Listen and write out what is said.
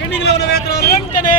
పెండింగ్లో ఉన్న వేతనాలు వెంటనే.